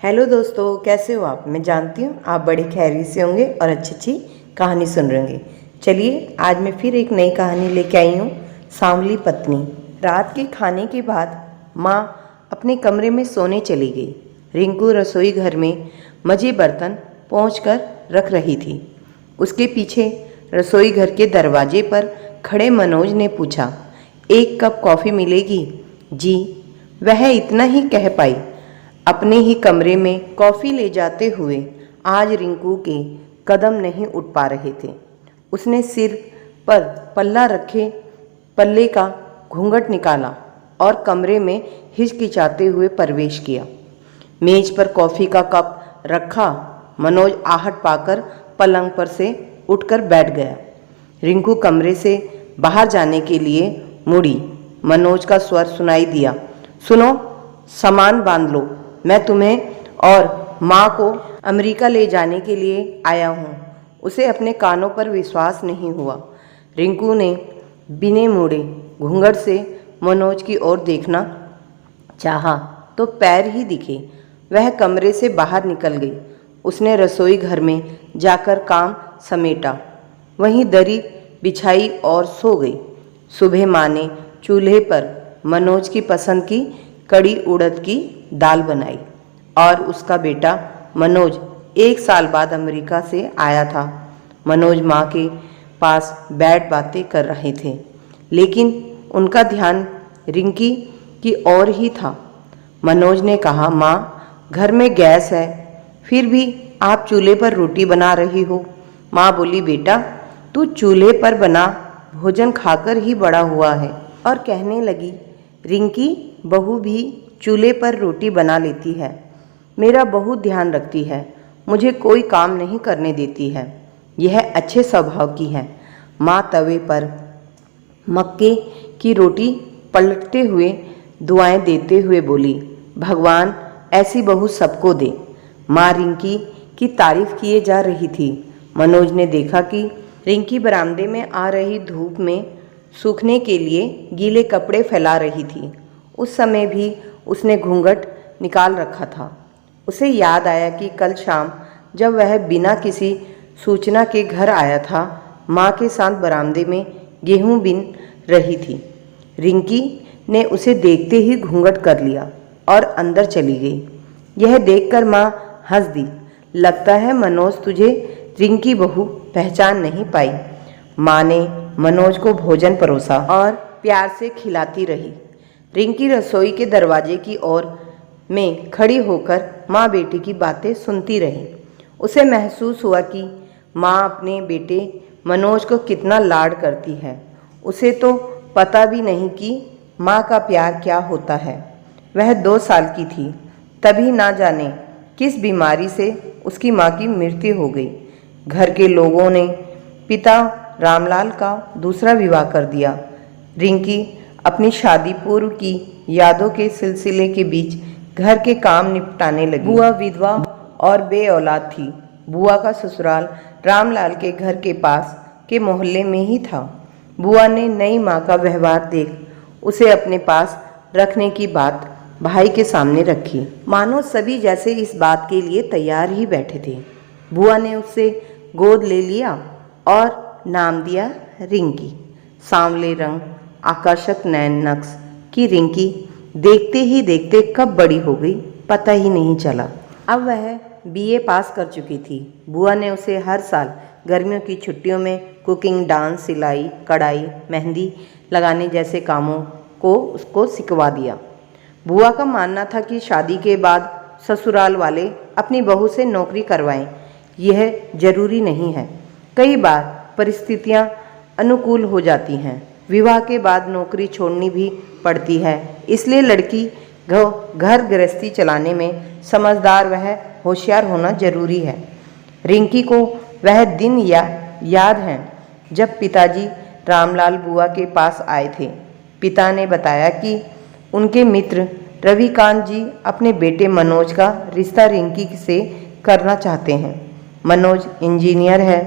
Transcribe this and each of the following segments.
Hello दोस्तों, कैसे हो आप। मैं जानती हूँ आप बड़े खैरियत से होंगे और अच्छी अच्छी कहानी सुन रहे होंगे। चलिए आज मैं फिर एक नई कहानी लेके आई हूँ, सांवली पत्नी। रात के खाने के बाद माँ अपने कमरे में सोने चली गई। रिंकू रसोई घर में मजे बर्तन पहुँचकर रख रही थी। उसके पीछे रसोई घर के दरवाजे पर खड़े मनोज ने पूछा, एक कप कॉफ़ी मिलेगी जी। वह इतना ही कह पाई। अपने ही कमरे में कॉफ़ी ले जाते हुए आज रिंकू के कदम नहीं उठ पा रहे थे। उसने सिर पर पल्ला रखे पल्ले का घूंघट निकाला और कमरे में हिचकिचाते हुए प्रवेश किया। मेज पर कॉफ़ी का कप रखा मनोज आहट पाकर पलंग पर से उठकर बैठ गया। रिंकू कमरे से बाहर जाने के लिए मुड़ी। मनोज का स्वर सुनाई दिया, सुनो, सामान बांध लो, मैं तुम्हें और माँ को अमेरिका ले जाने के लिए आया हूँ। उसे अपने कानों पर विश्वास नहीं हुआ। रिंकू ने बिने मुड़े घूंघट से मनोज की ओर देखना चाहा तो पैर ही दिखे। वह कमरे से बाहर निकल गई। उसने रसोई घर में जाकर काम समेटा, वहीं दरी बिछाई और सो गई। सुबह माँ ने चूल्हे पर मनोज की पसंद की कड़ी उड़द की दाल बनाई और उसका बेटा मनोज 1 साल बाद अमेरिका से आया था। मनोज माँ के पास बैठ बातें कर रहे थे, लेकिन उनका ध्यान रिंकी की ओर ही था। मनोज ने कहा, माँ, घर में गैस है, फिर भी आप चूल्हे पर रोटी बना रही हो। माँ बोली, बेटा, तू चूल्हे पर बना भोजन खाकर ही बड़ा हुआ है। और कहने लगी, रिंकी बहू भी चूल्हे पर रोटी बना लेती है, मेरा बहुत ध्यान रखती है, मुझे कोई काम नहीं करने देती है, यह अच्छे स्वभाव की है। माँ तवे पर मक्के की रोटी पलटते हुए दुआएं देते हुए बोली, भगवान ऐसी बहू सबको दे। माँ रिंकी की तारीफ किए जा रही थी। मनोज ने देखा कि रिंकी बरामदे में आ रही धूप में सूखने के लिए गीले कपड़े फैला रही थी। उस समय भी उसने घूंघट निकाल रखा था। उसे याद आया कि कल शाम जब वह बिना किसी सूचना के घर आया था, माँ के साथ बरामदे में गेहूं बिन रही थी। रिंकी ने उसे देखते ही घूंघट कर लिया और अंदर चली गई। यह देखकर माँ हंस दी, लगता है मनोज तुझे रिंकी बहू पहचान नहीं पाई। माँ ने मनोज को भोजन परोसा और प्यार से खिलाती रही। रिंकी रसोई के दरवाजे की ओर में खड़ी होकर माँ बेटे की बातें सुनती रही। उसे महसूस हुआ कि माँ अपने बेटे मनोज को कितना लाड करती है। उसे तो पता भी नहीं कि माँ का प्यार क्या होता है। वह 2 साल की थी, तभी ना जाने किस बीमारी से उसकी माँ की मृत्यु हो गई। घर के लोगों ने पिता रामलाल का दूसरा विवाह कर दिया। रिंकी अपनी शादी पूर्व की यादों के सिलसिले के बीच घर के काम निपटाने लगी। बुआ विधवा और बे औलाद थी। बुआ का ससुराल रामलाल के घर के पास के मोहल्ले में ही था। बुआ ने नई माँ का व्यवहार देख उसे अपने पास रखने की बात भाई के सामने रखी। मानो सभी जैसे इस बात के लिए तैयार ही बैठे थे। बुआ ने उससे गोद ले लिया और नाम दिया रिंकी। सांवले रंग, आकर्षक नैन नक्श की रिंकी देखते ही देखते कब बड़ी हो गई पता ही नहीं चला। अब वह बीए पास कर चुकी थी। बुआ ने उसे हर साल गर्मियों की छुट्टियों में कुकिंग, डांस, सिलाई, कढ़ाई, मेहंदी लगाने जैसे कामों को उसको सिखवा दिया। बुआ का मानना था कि शादी के बाद ससुराल वाले अपनी बहू से नौकरी करवाएं, यह जरूरी नहीं है। कई बार परिस्थितियां अनुकूल हो जाती हैं, विवाह के बाद नौकरी छोड़नी भी पड़ती है, इसलिए लड़की घर गृहस्थी चलाने में समझदार वह होशियार होना जरूरी है। रिंकी को वह दिन याद है जब पिताजी रामलाल बुआ के पास आए थे। पिता ने बताया कि उनके मित्र रविकांत जी अपने बेटे मनोज का रिश्ता रिंकी से करना चाहते हैं। मनोज इंजीनियर है,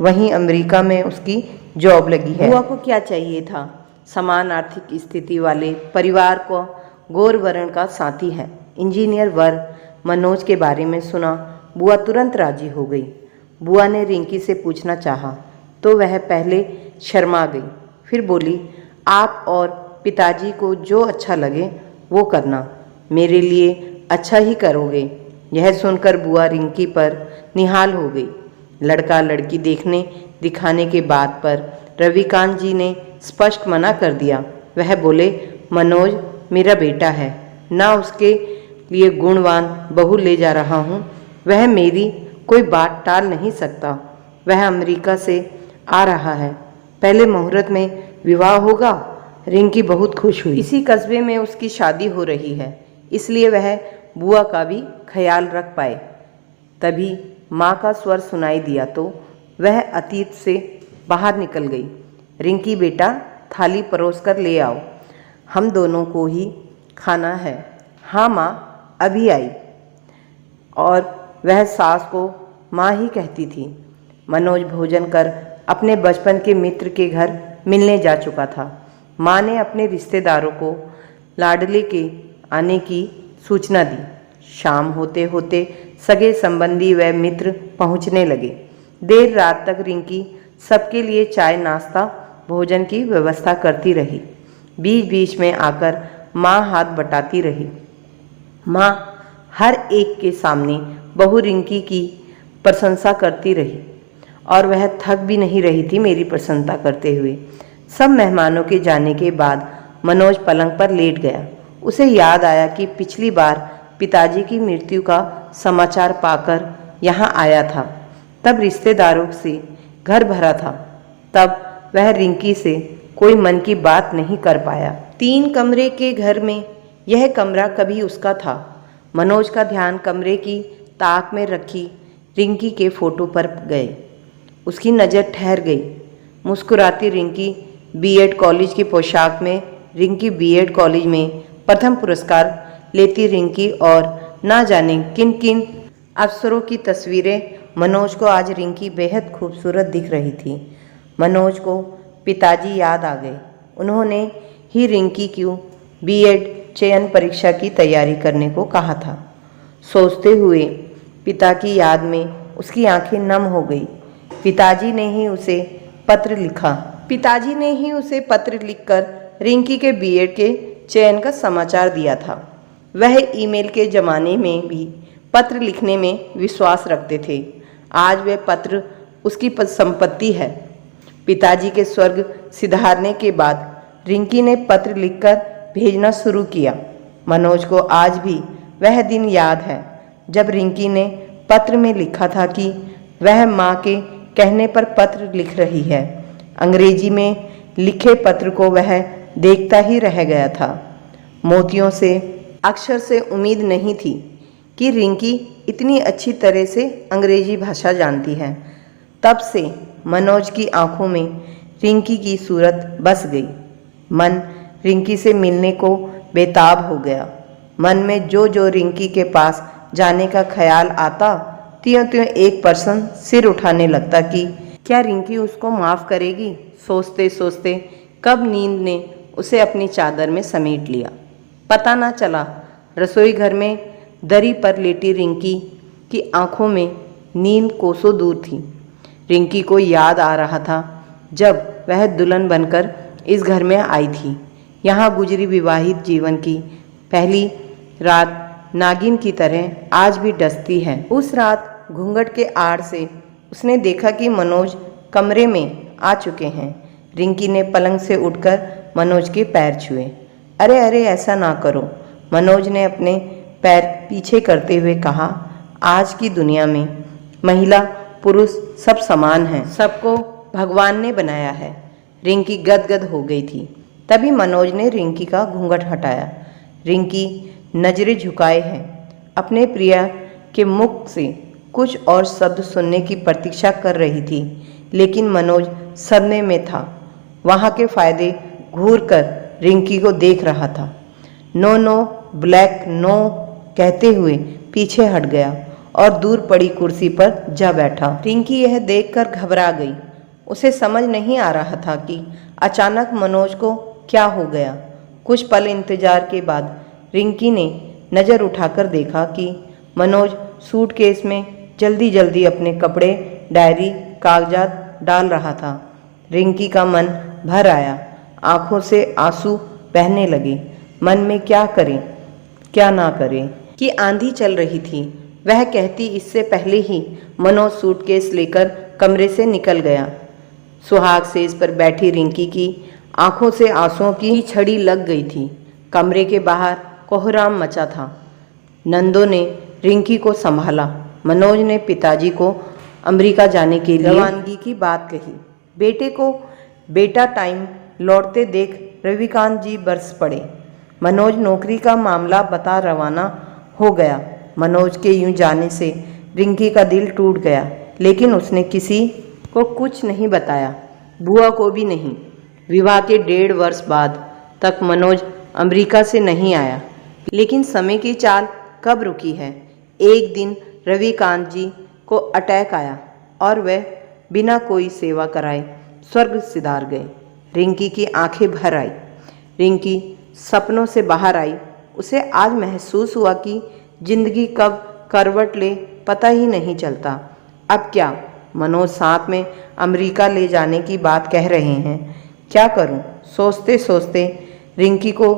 वहीं अमेरिका में उसकी जॉब लगी है। बुआ को क्या चाहिए था? समान आर्थिक स्थिति वाले परिवार को गौर वर्ण का साथी है। इंजीनियर वर मनोज के बारे में सुना, बुआ तुरंत राजी हो गई। बुआ ने रिंकी से पूछना चाहा तो वह पहले शर्मा गई, फिर बोली, आप और पिताजी को जो अच्छा लगे वो करना, मेरे लिए अच्छा ही करोगे। यह सुनकर बुआ रिंकी पर निहाल हो गई। लड़का लड़की देखने दिखाने के बात पर रविकांत जी ने स्पष्ट मना कर दिया। वह बोले, मनोज मेरा बेटा है, ना उसके लिए गुणवान बहू ले जा रहा हूँ। वह मेरी कोई बात टाल नहीं सकता। वह अमेरिका से आ रहा है, पहले मुहूर्त में विवाह होगा। रिंकी बहुत खुश हुई। इसी कस्बे में उसकी शादी हो रही है, इसलिए वह बुआ का भी ख्याल रख पाए। तभी माँ का स्वर सुनाई दिया तो वह अतीत से बाहर निकल गई। रिंकी बेटा, थाली परोस कर ले आओ, हम दोनों को ही खाना है। हाँ माँ, अभी आई। और वह सास को माँ ही कहती थी। मनोज भोजन कर अपने बचपन के मित्र के घर मिलने जा चुका था। माँ ने अपने रिश्तेदारों को लाडले के आने की सूचना दी। शाम होते होते सगे संबंधी व मित्र पहुँचने लगे। देर रात तक रिंकी सबके लिए चाय नाश्ता भोजन की व्यवस्था करती रही। बीच बीच में आकर माँ हाथ बटाती रही। माँ हर एक के सामने बहू रिंकी की प्रशंसा करती रही और वह थक भी नहीं रही थी मेरी प्रशंसा करते हुए। सब मेहमानों के जाने के बाद मनोज पलंग पर लेट गया। उसे याद आया कि पिछली बार पिताजी की मृत्यु का समाचार पाकर यहाँ आया था, तब रिश्तेदारों से घर भरा था। तब वह रिंकी से कोई मन की बात नहीं कर पाया। 3 कमरे के घर में यह कमरा कभी उसका था। मनोज का ध्यान कमरे की ताक में रखी रिंकी के फोटो पर गए। उसकी नज़र ठहर गई। मुस्कुराती रिंकी, बीएड कॉलेज की पोशाक में रिंकी, बीएड कॉलेज में प्रथम पुरस्कार लेती रिंकी और ना जाने किन किन अफसरों की तस्वीरें मनोज को आज रिंकी बेहद खूबसूरत दिख रही थी। मनोज को पिताजी याद आ गए। उन्होंने ही रिंकी को बीएड चयन परीक्षा की तैयारी करने को कहा था। सोचते हुए पिता की याद में उसकी आंखें नम हो गई। पिताजी ने ही उसे पत्र लिखकर रिंकी के बीएड के चयन का समाचार दिया था। वह ईमेल के ज़माने में भी पत्र लिखने में विश्वास रखते थे। आज वह पत्र उसकी संपत्ति है। पिताजी के स्वर्ग सिधारने के बाद रिंकी ने पत्र लिखकर भेजना शुरू किया। मनोज को आज भी वह दिन याद है जब रिंकी ने पत्र में लिखा था कि वह माँ के कहने पर पत्र लिख रही है। अंग्रेजी में लिखे पत्र को वह देखता ही रह गया था। मोतियों से अक्षर से उम्मीद नहीं थी कि रिंकी इतनी अच्छी तरह से अंग्रेजी भाषा जानती है। तब से मनोज की आंखों में रिंकी की सूरत बस गई। मन रिंकी से मिलने को बेताब हो गया। मन में जो जो रिंकी के पास जाने का ख्याल आता, त्यों त्यों एक पर्सन सिर उठाने लगता कि क्या रिंकी उसको माफ़ करेगी। सोचते सोचते कब नींद ने उसे अपनी चादर में समेट लिया। पता न चला। रसोई घर में दरी पर लेटी रिंकी की आंखों में नींद कोसों दूर थी। रिंकी को याद आ रहा था जब वह दुल्हन बनकर इस घर में आई थी। यहाँ गुजरी विवाहित जीवन की पहली रात नागिन की तरह आज भी डसती है। उस रात घूंघट के आड़ से उसने देखा कि मनोज कमरे में आ चुके हैं। रिंकी ने पलंग से उठकर मनोज के पैर छुए। अरे अरे, ऐसा ना करो, मनोज ने अपने पैर पीछे करते हुए कहा। आज की दुनिया में महिला पुरुष सब समान हैं, सबको भगवान ने बनाया है। रिंकी गदगद हो गई थी। तभी मनोज ने रिंकी का घूंघट हटाया। रिंकी नजरें झुकाए हैं। अपने प्रिया के मुख से कुछ और शब्द सुनने की प्रतीक्षा कर रही थी, लेकिन मनोज सदमे में था। वहाँ के फायदे घूर कर रिंकी को देख रहा था। नो नो ब्लैक नो कहते हुए पीछे हट गया और दूर पड़ी कुर्सी पर जा बैठा। रिंकी यह देखकर घबरा गई। उसे समझ नहीं आ रहा था कि अचानक मनोज को क्या हो गया। कुछ पल इंतजार के बाद रिंकी ने नज़र उठाकर देखा कि मनोज सूटकेस में जल्दी जल्दी अपने कपड़े, डायरी, कागजात डाल रहा था। रिंकी का मन भर आया, आंखों से आंसू बहने लगे। मन में क्या करें क्या ना करें कि आंधी चल रही थी। वह कहती इससे पहले ही मनोज सूटकेस लेकर कमरे से निकल गया। सुहाग सेज पर बैठी रिंकी की आंखों से आंसुओं की छड़ी लग गई थी। कमरे के बाहर कोहराम मचा था। नंदो ने रिंकी को संभाला। मनोज ने पिताजी को अमेरिका जाने के लिए रवानगी की बात कही। बेटे को बेटा टाइम लौटते देख रविकांत जी बरस पड़े। मनोज नौकरी का मामला बता रवाना हो गया। मनोज के यूं जाने से रिंकी का दिल टूट गया, लेकिन उसने किसी को कुछ नहीं बताया, बुआ को भी नहीं। विवाह के 1.5 वर्ष बाद तक मनोज अमेरिका से नहीं आया, लेकिन समय की चाल कब रुकी है। एक दिन रविकांत जी को अटैक आया और वे बिना कोई सेवा कराए स्वर्ग सिधार गए। रिंकी की आंखें भर आई। रिंकी सपनों से बाहर आई। उसे आज महसूस हुआ कि जिंदगी कब करवट ले पता ही नहीं चलता। अब क्या? मनोज साथ में अमेरिका ले जाने की बात कह रहे हैं। क्या करूं? सोचते सोचते रिंकी को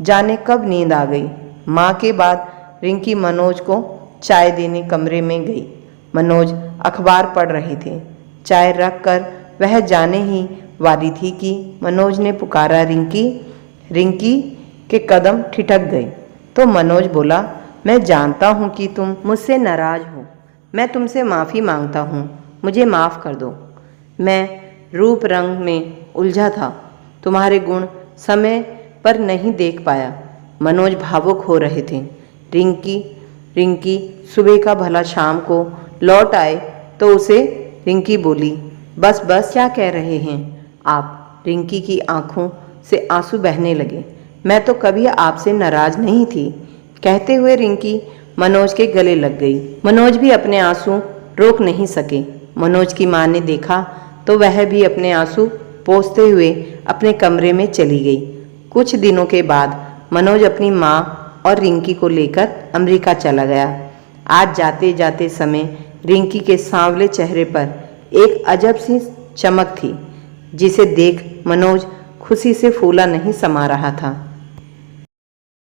जाने कब नींद आ गई। माँ के बाद रिंकी मनोज को चाय देने कमरे में गई। मनोज अखबार पढ़ रहे थे। चाय रख कर वह जाने ही वाली थी कि मनोज ने पुकारा, रिंकी। रिंकी के कदम ठिठक गए तो मनोज बोला, मैं जानता हूँ कि तुम मुझसे नाराज हो। मैं तुमसे माफ़ी मांगता हूँ, मुझे माफ़ कर दो। मैं रूप रंग में उलझा था, तुम्हारे गुण समय पर नहीं देख पाया। मनोज भावुक हो रहे थे। रिंकी सुबह का भला शाम को लौट आए तो उसे रिंकी बोली, बस बस क्या कह रहे हैं आप? रिंकी की आंखों से आंसू बहने लगे। मैं तो कभी आपसे नाराज नहीं थी। कहते हुए रिंकी मनोज के गले लग गई। मनोज भी अपने आंसू रोक नहीं सके। मनोज की माँ ने देखा तो वह भी अपने आंसू पोंछते हुए अपने कमरे में चली गई। कुछ दिनों के बाद मनोज अपनी माँ और रिंकी को लेकर अमेरिका चला गया। आज जाते जाते समय रिंकी के सांवले चेहरे पर एक अजब सी चमक थी, जिसे देख मनोज खुशी से फूला नहीं समा रहा था।